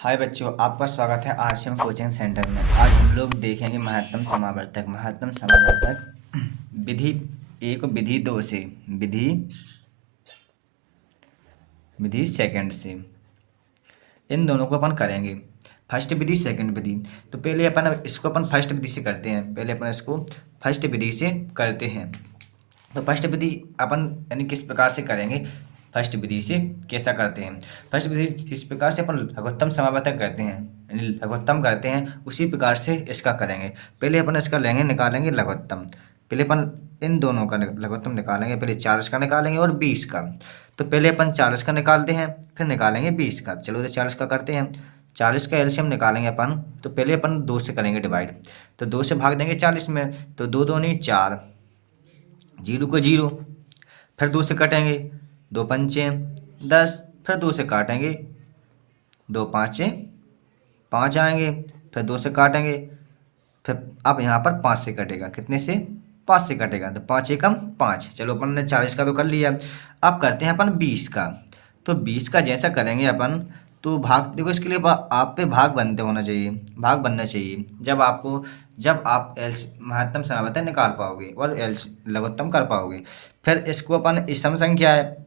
हाय बच्चों, आपका स्वागत है आरसीएम कोचिंग सेंटर में। आज हम लोग देखेंगे महत्तम समावर्तक विधि एक और विधि दो से विधि सेकंड से। इन दोनों को अपन करेंगे, फर्स्ट विधि सेकंड विधि। तो पहले अपन इसको फर्स्ट विधि से करते हैं। पहले अपन इसको फर्स्ट विधि से करते हैं। तो फर्स्ट विधि अपन यानी किस प्रकार से करेंगे, फर्स्ट विधि से कैसा करते हैं। फर्स्ट विधि किस प्रकार से अपन लघुत्तम समावर्तक करते हैं यानी लघुत्तम करते हैं, उसी प्रकार से इसका करेंगे। पहले अपन इसका लेंगे, निकालेंगे लघुत्तम। पहले अपन इन दोनों का लघुत्तम निकालेंगे। पहले 40 का निकालेंगे और 20 का। तो पहले अपन 40 का निकालते हैं, फिर निकालेंगे 20 का। चलो तो 40 का करते हैं। 40 का एलसीएम निकालेंगे अपन। तो पहले अपन 2 से करेंगे डिवाइड। तो 2 से भाग देंगे 40 में। तो 2 दूनी 4, 0 को 0, फिर 2 से कटेंगे, 2 पंचे 10, फिर 2 से काटेंगे, 2 पाँचे 5 आएंगे, फिर 2 से काटेंगे, फिर अब यहाँ पर 5 से कटेगा। कितने से? 5 से कटेगा। तो 5 एकम 5। चलो अपन ने 40 का तो कर लिया। अब करते हैं अपन 20 का। तो 20 का जैसा करेंगे अपन, तो भाग देखो, इसके लिए आप पे भाग बनते होना चाहिए, भाग बनना चाहिए। जब आप महत्तम समावर्तक निकाल पाओगे और लघुत्तम कर पाओगे। फिर इसको अपन इस सम संख्या है,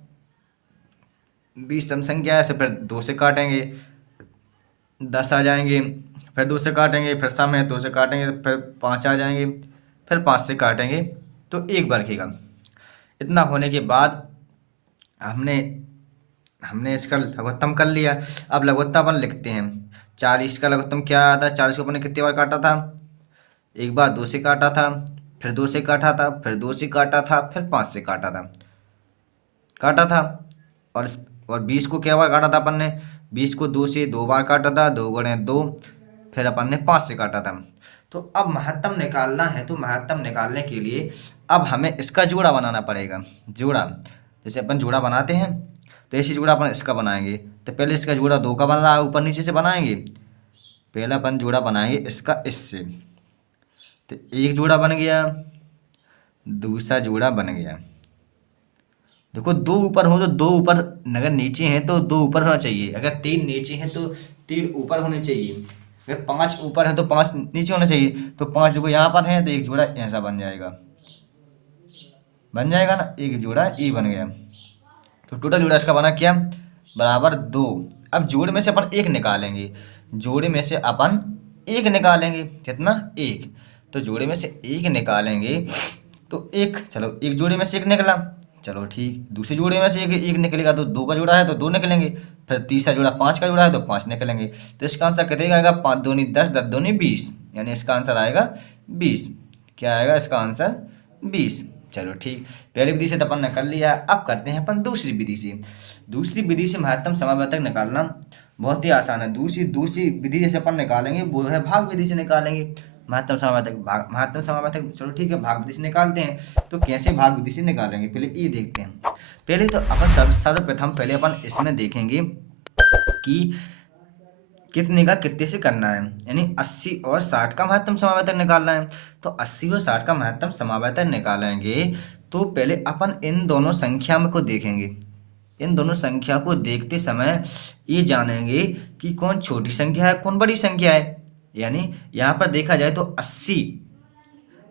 20 सम संख्या है, फिर 2 से काटेंगे, 10 आ जाएंगे, फिर 2 से काटेंगे, फिर सम है 2 से काटेंगे, फिर 5 आ जाएंगे, फिर 5 से काटेंगे, तो 1 बरखेगा। इतना होने के बाद हमने इसका लघुत्तम कर लिया। अब लघुत्तम अपन लिखते हैं। 40 का लघुत्तम क्या आता है? 40 को अपन ने कितनी बार काटा था? एक बार 2 से काटा था, फिर 2 से काटा था, फिर 2 से काटा था, फिर 5 से काटा था। और 20 को क्या बार काटा था अपन ने? 20 को 2 से 2 बार काटा था, 2 गुणे 2, फिर अपन ने 5 से काटा था। तो अब महत्तम निकालना है, तो महत्तम निकालने के लिए अब हमें इसका जोड़ा बनाना पड़ेगा। जोड़ा, जैसे अपन जोड़ा बनाते हैं, तो ऐसी जोड़ा अपन इसका बनाएंगे। तो पहले इसका जोड़ा 2 का बन रहा है, ऊपर नीचे से बनाएंगे। पहला अपन जोड़ा बनाएंगे इसका इससे, तो एक जोड़ा बन गया, दूसरा जोड़ा बन गया। देखो, 2 ऊपर हो तो 2 ऊपर, अगर नीचे हैं तो 2 ऊपर होना चाहिए। अगर 3 नीचे हैं तो 3 ऊपर होने चाहिए। अगर 5 ऊपर है तो 5 नीचे होना चाहिए। तो 5 देखो यहाँ पर है, तो एक जोड़ा ऐसा बन जाएगा ना, एक जोड़ा ये बन गया। तो टोटल जोड़ा इसका बना क्या? बराबर 2। अब जोड़ में से अपन 1 निकालेंगे। जोड़े में से अपन 1 निकालेंगे। कितना? 1। तो जोड़े में से 1 निकालेंगे तो 1, चलो एक जोड़े में से 1 निकला, चलो ठीक। दूसरे जोड़े में से एक निकलेगा, तो 2 का जोड़ा है तो 2 निकलेंगे। फिर तीसरा जोड़ा 5 का जोड़ा है तो 5 निकलेंगे। तो इसका आंसर कितना आएगा? 5 दूनी 10, 10 दूनी 20, यानी इसका आंसर आएगा 20। क्या आएगा इसका आंसर? 20। चलो ठीक, पहली विधि से तो अपन ने कर लिया। अब करते हैं अपन दूसरी विधि से। दूसरी विधि से महत्तम समावर्तक निकालना बहुत ही आसान है। दूसरी विधि जैसे अपन निकालेंगे वो है भाग विधि से निकालेंगे महत्तम समावर्तक। चलो ठीक है, भाग विधि से निकालते हैं। तो कैसे भाग विधि से निकालेंगे, पहले ये देखते हैं। पहले तो अपन सर्वप्रथम पहले अपन इसमें देखेंगे कि कितने का कितने से करना है, यानी 80 और 60 का महत्तम समावर्तक निकालना है। तो 80 और 60 का महत्तम समावर्तक निकालेंगे, तो पहले अपन इन दोनों संख्या को देखेंगे। इन दोनों संख्या को देखते समय ये जानेंगे कि कौन छोटी संख्या है, कौन बड़ी संख्या है। यानी यहाँ पर देखा जाए तो 80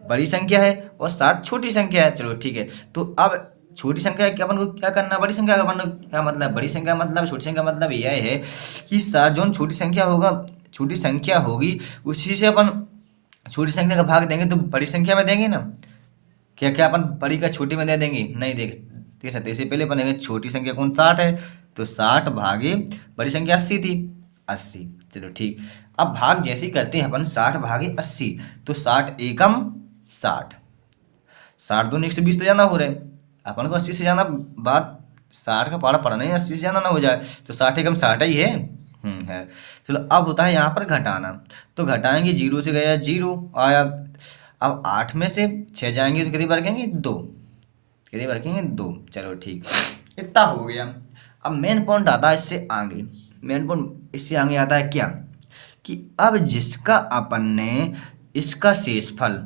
बड़ी संख्या है और 60 छोटी संख्या है। चलो ठीक है, तो अब छोटी संख्या के अपन को क्या करना, बड़ी संख्या का अपन को क्या मतलब, बड़ी संख्या मतलब छोटी संख्या मतलब यह है कि जो छोटी संख्या होगी उसी से अपन छोटी संख्या का भाग देंगे तो बड़ी संख्या में देंगे ना। क्या क्या अपन बड़ी का छोटी में दे देंगे? नहीं दे सकते। इससे पहले अपन छोटी संख्या कौन? 60 है, तो 60 भागे बड़ी संख्या 80 थी, 80। चलो ठीक, अब भाग जैसे ही करते हैं अपन 60 भागे 80, तो 60 एकम 60, 60 दूनी 120 तो जाना हो रहे। अपन को 80 से जाना, बात 60 का पारा पड़ा नहीं, 80 से जाना ना हो जाए। तो 60 एकम 60 ही है। चलो अब होता है यहाँ पर घटाना। तो घटाएंगे, 0 से गया 0 आया। अब 8 में से 6 जाएंगे तो कितनी बरकेंगे? 2। कितनी बरकेंगे? 2। चलो ठीक, इतना हो गया। अब मेन पॉइंट आता है इससे आगे आता है क्या, कि अब जिसका अपन ने इसका शेषफल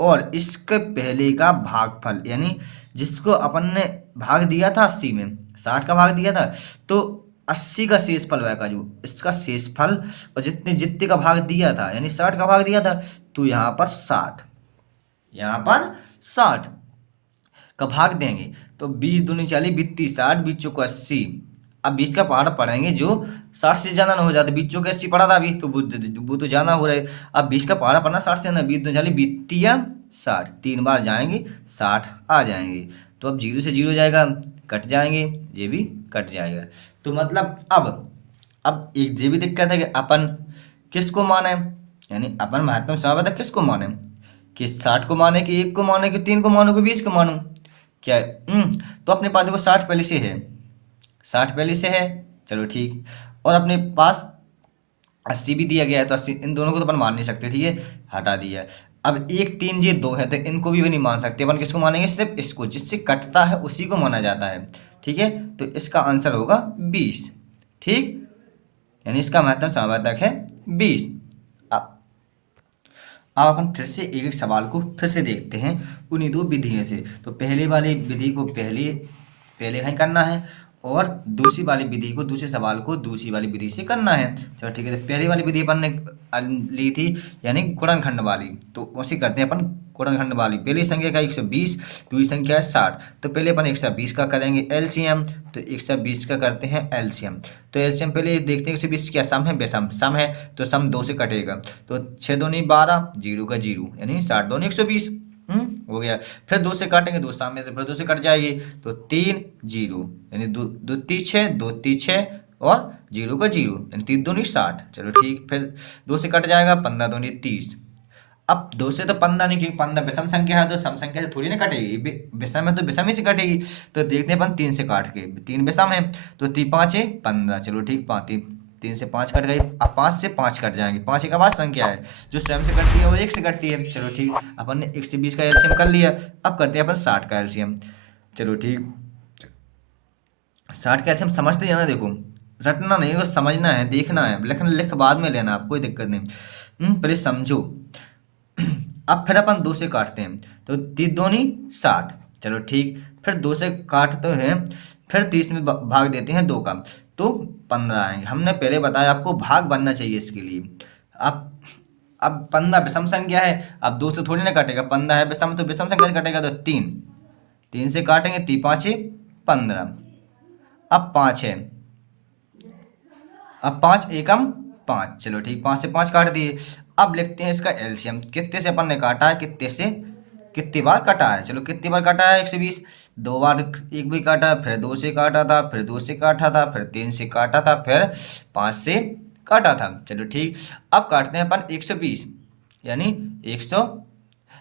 और इसके पहले का भागफल, यानी जिसको अपन ने भाग दिया था 80 में, 60 का भाग दिया था, तो 80 का शेषफल होगा जो इसका शेषफल, और जितने जितने का भाग दिया था यानी 60 का भाग दिया था, तो यहाँ पर 60, यहाँ पर 60 का भाग देंगे। तो 20 दूनी 40, 32 60, 20 चौको 80। अब 20 का पहाड़ पढ़ेंगे जो 60 से ज़्यादा ना हो जाता, 20 चौके 80 पढ़ा था अभी, तो वो तो ज़्यादा हो रहे। अब 20 का पहाड़ा पढ़ना 60 से ज़्यादा, 20 दूनी 40, 20 60, 3 बार जाएंगे 60 आ जाएंगे। तो अब 0 से 0 जाएगा, कट जाएंगे, ये भी कट जाएगा। तो मतलब अब एक ये भी दिक्कत है कि अपन किसको माने, यानी अपन महत्तम समावर्तक किसको माने, कि 60 को माने, कि 1 को माने, कि 3 को मानो, कि 20 को मानो, क्या है? तो अपने पास देखो 60 पहले से है, 60 पहले से है, चलो ठीक। और अपने पास 80 भी दिया गया है, तो 80 इन दोनों को तो अपन मान नहीं सकते, ठीक है, हटा दिया। अब 1 3 ये 2 है, तो इनको भी नहीं मान सकते अपन। किसको मानेंगे? सिर्फ इसको, जिससे कटता है उसी को माना जाता है, ठीक है। तो इसका आंसर होगा 20, ठीक, यानी इसका महत्तम समावर्तक है 20। अब अपन फिर से एक एक सवाल को फिर से देखते हैं उन्हीं दो विधियों से। तो पहले वाली विधि को पहले कहीं करना है, और दूसरी वाली विधि को, दूसरे सवाल को दूसरी वाली विधि से करना है। चलो ठीक है, तो पहली वाली विधि अपन ने ली थी यानी गुणनखंड वाली, तो उसी करते हैं अपन गुणनखंड वाली। पहली संख्या का 120, दूसरी संख्या है 60। तो पहले अपन 120 का करेंगे एलसीएम, तो 120 का करते हैं एलसीएम। तो एलसीएम पहले देखते हैं 120 क्या सम है, बेसम, सम है, तो सम 2 से कटेगा, तो 6 दूनी 12, 0 का 0, यानी 60 दूनी 120, हो गया। फिर 2 से काटेंगे, 2 सामने से, फिर 2 से कट जाएगी, तो 3 0, यानी 2 3 6, 2 3 6 और 0 का 0, यानी 3 दूनी 60, चलो ठीक। फिर 2 से कट जाएगा, 15 दूनी 30। अब 2 से तो 15 नहीं, क्योंकि 15 विषम संख्या है, तो सम संख्या से थोड़ी ना कटेगी, विषम है तो विषम ही से कटेगी। तो देखते हैं अपन 3 से काट के, 3 विषम है, तो 3 5 15, चलो ठीक, 3 से 5 कट गई। अब 5 से 5 कट जाएंगे, 5 एक आवाज संख्या है जो स्वयं से कटती है और 1 से कटती है, चलो ठीक। अपन ने 120 का एलसीएम कर लिया, अब करते हैं अपन 60 का एलसीएम, चलो ठीक। 60 का एलसीएम समझते जाना, देखो रटना नहीं, बस समझना है, देखना है, लिख बाद में लेना, आप कोई दिक्कत नहीं, पहले समझो। अब फिर अपन 2 से काटते हैं, तो 3 दूनी 60, चलो ठीक। फिर 2 से काटते हैं, फिर 30 में भाग देते हैं 2 का, तो 15 आएंगे। हमने पहले बताया आपको भाग बनना चाहिए इसके लिए। अब 15 विषम संख्या है, अब 2 से थोड़ी ना कटेगा, 15 है विषम, तो विषम संख्या से कटेगा, तो 3 से काटेंगे, 3 5 15। अब 5 है, अब 5 एकम 5, चलो ठीक, 5 से 5 काट दिए। अब लिखते हैं इसका एलसीएम, कितने से अपन ने काटा है, कितनी बार कटा है, चलो कितनी बार काटा है 120, 2 बार, एक भी काटा, फिर 2 से काटा था, फिर 2 से काटा था, फिर 3 से काटा था, फिर 5 से काटा था, चलो ठीक। अब काटते हैं अपन 120, यानी 100।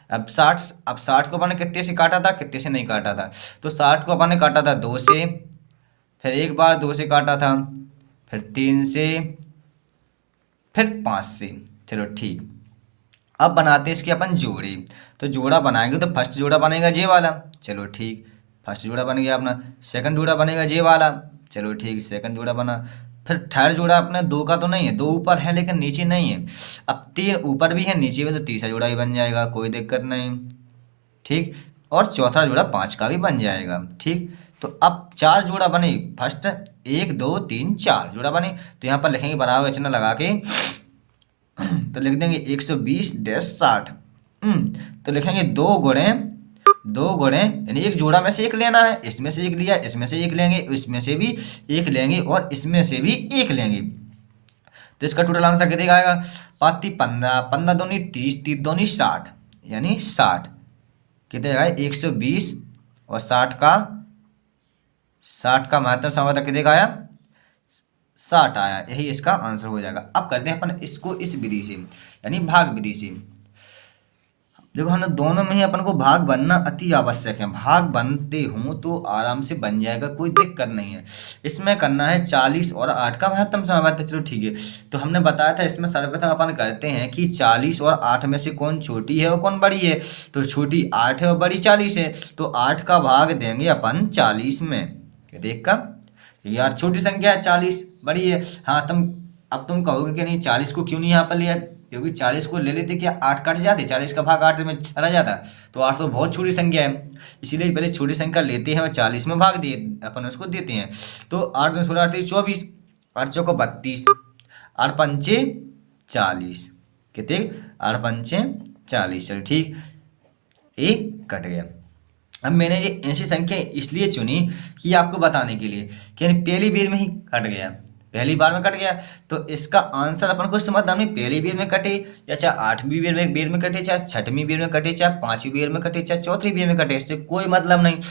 अब 60 को अपन ने कितने से काटा था, कितने से नहीं काटा था, तो 60 को अपन ने काटा था 2 से, फिर एक बार 2 से काटा था, फिर 3 से, फिर 5 से, चलो ठीक। अब बनाते हैं इसके अपन जोड़े, तो जोड़ा बनाएंगे तो फर्स्ट जोड़ा बनेगा ये वाला, चलो ठीक, फर्स्ट जोड़ा बन गया अपना। सेकंड जोड़ा बनेगा ये वाला, चलो ठीक, सेकंड जोड़ा बना। फिर थर्ड जोड़ा अपने 2 का तो नहीं है, 2 ऊपर है लेकिन नीचे नहीं है। अब 3 ऊपर भी है नीचे भी, तो तीसरा जोड़ा ही बन जाएगा, कोई दिक्कत नहीं, ठीक। और चौथा जोड़ा 5 का भी बन जाएगा, ठीक। तो अब 4 जोड़ा बने, फर्स्ट 1 2 3 4 जोड़ा बने, तो यहाँ पर लिखेंगे बराबर चिन्ह लगा के, तो लिख देंगे 120-60। तो लिखेंगे 2 गुणे यानी एक जोड़ा में से एक लेना है, इसमें से एक लिया, इसमें से एक लेंगे, इसमें से भी एक लेंगे, और इसमें से भी एक लेंगे, तो इसका टोटल आंसर कितने का आएगा, 5 15, 15 दूनी 30, 30 दूनी 60, यानी 60 कितने आएगा 120, और 60 का महत्तम समावर्तक कितने का आया, 60 आया, यही इसका आंसर हो जाएगा। अब करते हैं अपन इसको इस विधि से, यानी भाग विधि से। देखो हम दोनों में ही अपन को भाग बनना अति आवश्यक है, भाग बनते हों तो आराम से बन जाएगा, कोई दिक्कत नहीं है। इसमें करना है 40 और 8 का महत्तम समावर्तक, चलो ठीक है। तो हमने बताया था इसमें सर्वप्रथम अपन करते हैं कि 40 और 8 में से कौन छोटी है और कौन बड़ी है, तो छोटी 8 है और बड़ी 40 है, तो 8 का भाग देंगे अपन 40 में, देख का यार छोटी संख्या है 40, बड़ी है। हाँ अब तुम कहोगे कि नहीं 40 को क्यों नहीं यहाँ पर लिया, क्योंकि 40 को ले लेते क्या 8 कट जाते, 40 का भाग 8 में चला जाता, तो 8 तो बहुत छोटी संख्या है, इसीलिए पहले छोटी संख्या लेते हैं और 40 में भाग दिए अपन उसको देते हैं। तो 8 2 16 8 24, 8 चौको 32, 8 पंचे 40, कितने 8 पंचे 40। चलो ठीक, ये कट गया। अब मैंने ये ऐसी संख्या इसलिए चुनी कि आपको बताने के लिए कि पहली बार में ही कट गया, पहली बार में कट गया, तो इसका आंसर अपन को इससे मतलब नहीं पहली बार में कटे या चाहे 8वीं बार में कटे, चाहे 6वीं बार में कटे, चाहे 5वीं बार में कटे, चाहे 4थी बार में कटे, इससे कोई मतलब नहीं।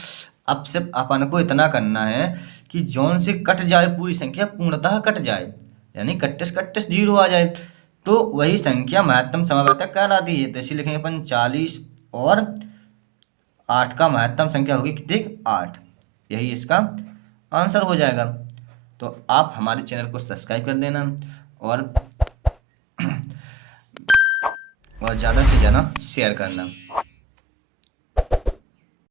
अब सिर्फ अपन को इतना करना है कि जौन से कट जाए पूरी संख्या पूर्णतः कट जाए, यानी कट्टस कट्टस 0 आ जाए, तो वही संख्या महत्तम समवर्तक कहलाती है। तो इसी लिखेंगे अपन 40 और 8 का महत्तम संख्या होगी कितनी 8, यही इसका आंसर हो जाएगा। तो आप हमारे चैनल को सब्सक्राइब कर देना और ज़्यादा से ज़्यादा शेयर करना।